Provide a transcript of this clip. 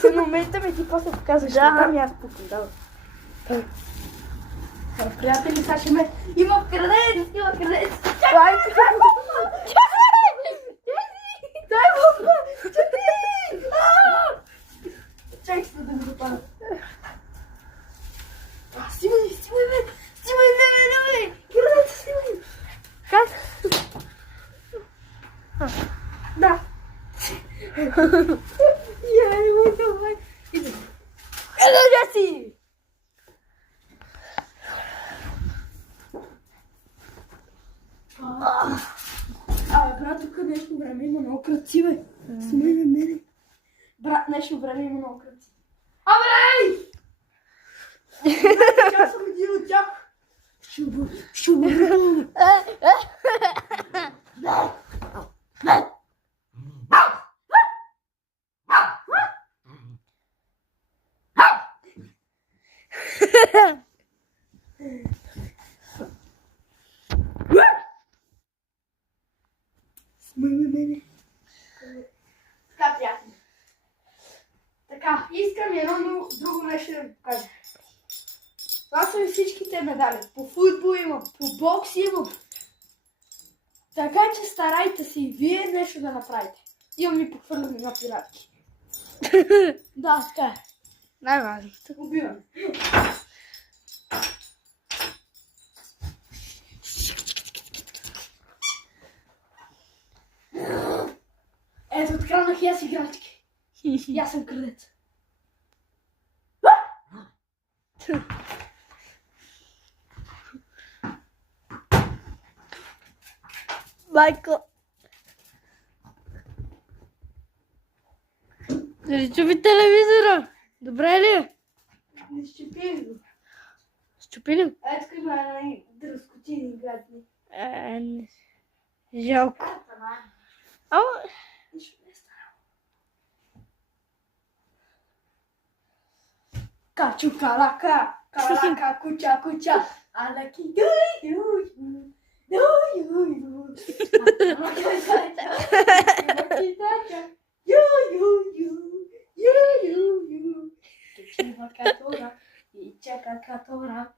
се моментаме и ти после показваш. Да. Там и аз покидавам. Приятели, сега ще ме... Има крадец! Има крадец! Чакай! Дай бомба! Чакай! Чакай се да ми допада. Стимай ме! Стимай ме! Крадец, стимай! Как? Да. Давай. Иди. Ело, си! Брат, тук днешно време има много кръци, бе. Смей на мене. Брат, днешно време има много кръци. Абе! Аз съм един от тях. Шуба. Смей на мене. Така, приятно. Така, искам едно друго нещо да ви покажа. Това са ми всичките медали. По футбол имам, по бокс имам. Така че старайте се и вие нещо да направите. Имам и похвърляне на пиратки. Да, така е. Най-важното. Убивам. Ето, откраднах и аз играчки. И аз съм крадец. Майко. Дали чупи телевизора? Добре ли е? Не щепи го. Щупи ли? Ето тук има една дръскотини гадни. Жалко. Ама... Нищо не е станало. Качу карака, карака, куча, алеки, Чакаtora.